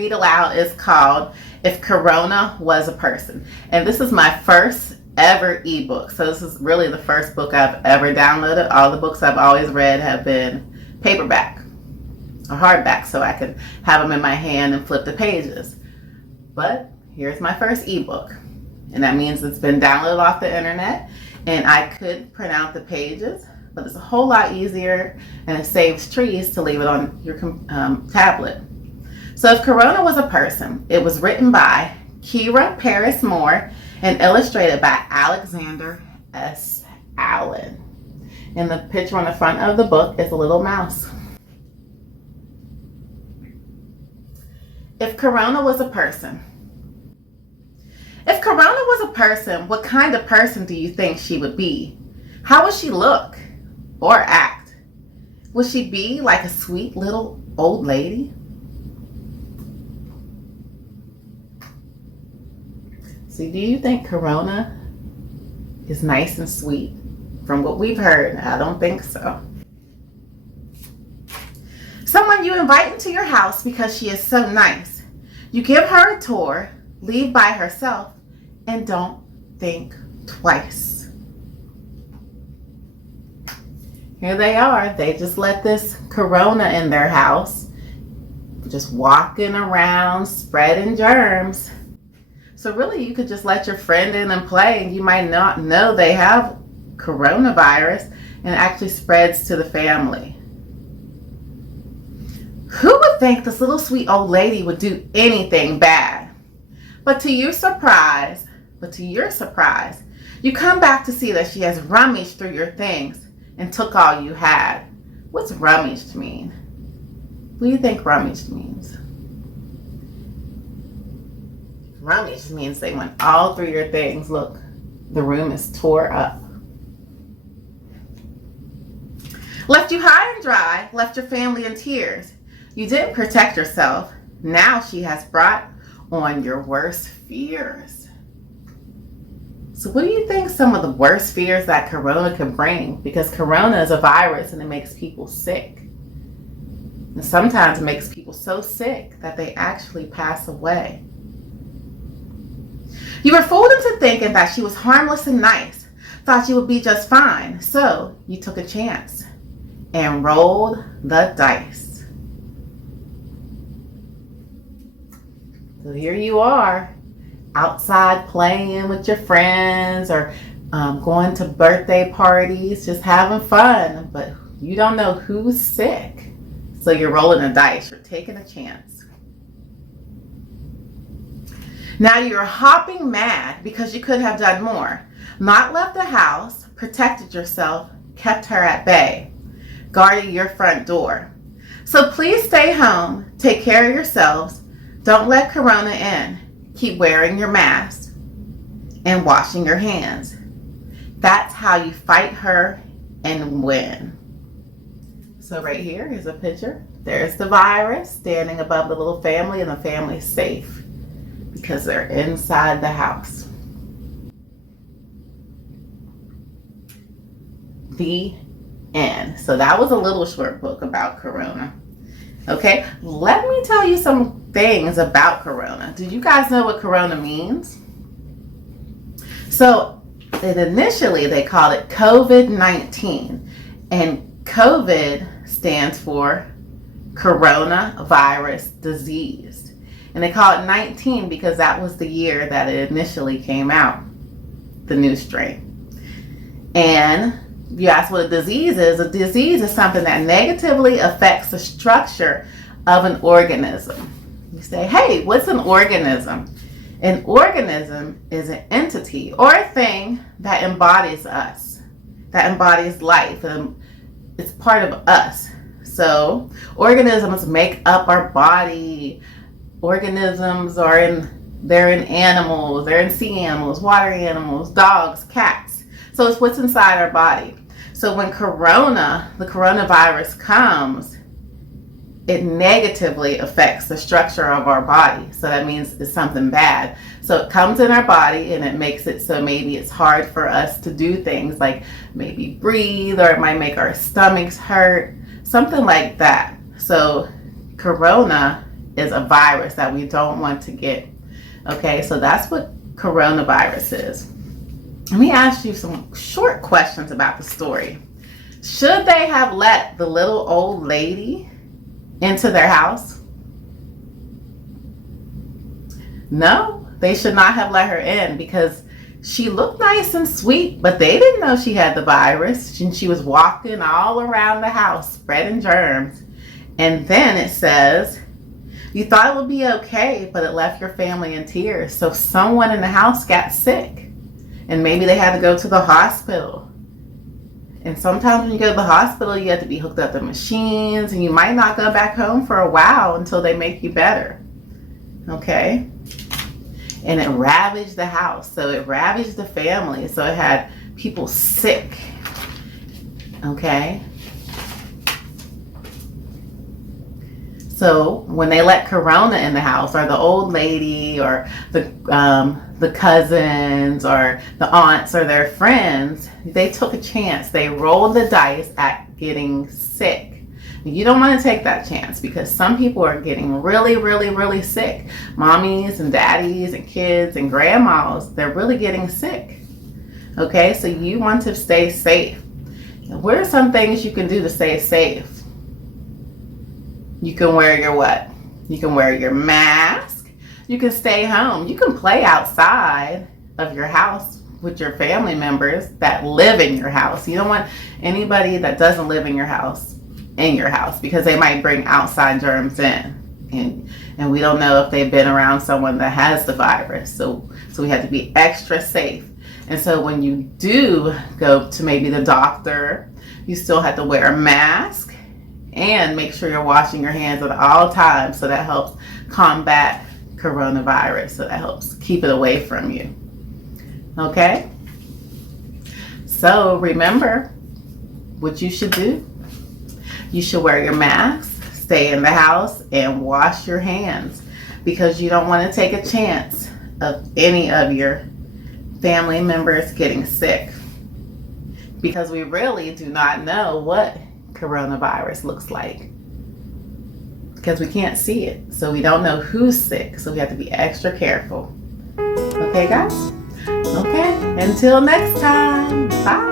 read aloud is called If Corona Was a Person. And this is my first ever ebook. So this is really the first book I've ever downloaded. All the books I've always read have been paperback or hardback, so I could have them in my hand and flip the pages. But here's my first ebook. And that means it's been downloaded off the internet, and I could print out the pages, but it's a whole lot easier and it saves trees to leave it on your tablet. So If Corona Was a Person, it was written by Parris and illustrated by Alexander S. Allen. And the picture on the front of the book is a little mouse. If Corona Was a Person. If Corona was a person, what kind of person do you think she would be? How would she look or act? Would she be like a sweet little old lady? So do you think Corona is nice and sweet? From what we've heard, I don't think so. Someone you invite into your house because she is so nice. You give her a tour, leave by herself, and don't think twice. Here they are. They just let this Corona in their house, just walking around, spreading germs. So really, you could just let your friend in and play, and you might not know they have coronavirus, and it actually spreads to the family. Who would think this little sweet old lady would do anything bad? But to your surprise, you come back to see that she has rummaged through your things and took all you had. What's rummaged mean? What do you think rummaged means? Rummaged means they went all through your things. Look, the room is tore up. Left you high and dry, left your family in tears. You didn't protect yourself. Now she has brought on your worst fears. So what do you think some of the worst fears that Corona can bring? Because Corona is a virus and it makes people sick. And sometimes it makes people so sick that they actually pass away. You were fooled into thinking that she was harmless and nice, thought you would be just fine. So you took a chance and rolled the dice. So here you are, outside playing with your friends or going to birthday parties, just having fun, but you don't know who's sick. So you're rolling the dice, you're taking a chance. Now you're hopping mad because you could have done more. Not left the house, protected yourself, kept her at bay, guarded your front door. So please stay home, take care of yourselves, don't let Corona in. Keep wearing your mask and washing your hands. That's how you fight her and win. So right here is a picture. There's the virus standing above the little family, and the family's safe because they're inside the house. The end. So that was a little short book about Corona. Okay, let me tell you some things about Corona. Did you guys know what Corona means? So initially they called it COVID-19, and COVID stands for coronavirus disease. And they call it 19 because that was the year that it initially came out, the new strain. And you ask what a disease is something that negatively affects the structure of an organism. You say, hey, what's an organism? An organism is an entity or a thing that embodies us, that embodies life. It's part of us. So organisms make up our body. Organisms they're in animals, they're in sea animals, water animals, dogs, cats. So it's what's inside our body. So when the coronavirus comes, it negatively affects the structure of our body. So that means it's something bad. So it comes in our body and it makes it so maybe it's hard for us to do things like maybe breathe, or it might make our stomachs hurt, something like that. So Corona is a virus that we don't want to get. Okay, so that's what coronavirus is. Let me ask you some short questions about the story. Should they have let the little old lady into their house? No, they should not have let her in because she looked nice and sweet, but they didn't know she had the virus. And she was walking all around the house, spreading germs. And then it says, you thought it would be okay, but it left your family in tears. So someone in the house got sick, and maybe they had to go to the hospital. And sometimes when you go to the hospital, you have to be hooked up to machines, and you might not go back home for a while until they make you better. Okay? And it ravaged the house. So it ravaged the family. So it had people sick. Okay? So when they let Corona in the house, or the old lady, or the cousins, or the aunts, or their friends, they took a chance. They rolled the dice at getting sick. You don't want to take that chance because some people are getting really, really, really sick. Mommies and daddies and kids and grandmas, they're really getting sick. Okay, so you want to stay safe. What are some things you can do to stay safe? You can wear your what? You can wear your mask. You can stay home. You can play outside of your house with your family members that live in your house. You don't want anybody that doesn't live in your house because they might bring outside germs in. And we don't know if they've been around someone that has the virus. So we have to be extra safe. And so when you do go to maybe the doctor, you still have to wear a mask. And make sure you're washing your hands at all times, so that helps combat coronavirus. So that helps keep it away from you. Okay? So remember what you should do. You should wear your mask, stay in the house, and wash your hands because you don't want to take a chance of any of your family members getting sick because we really do not know what coronavirus looks like because we can't see it, so we don't know who's sick, so we have to be extra careful. Okay guys? Okay, until next time, bye.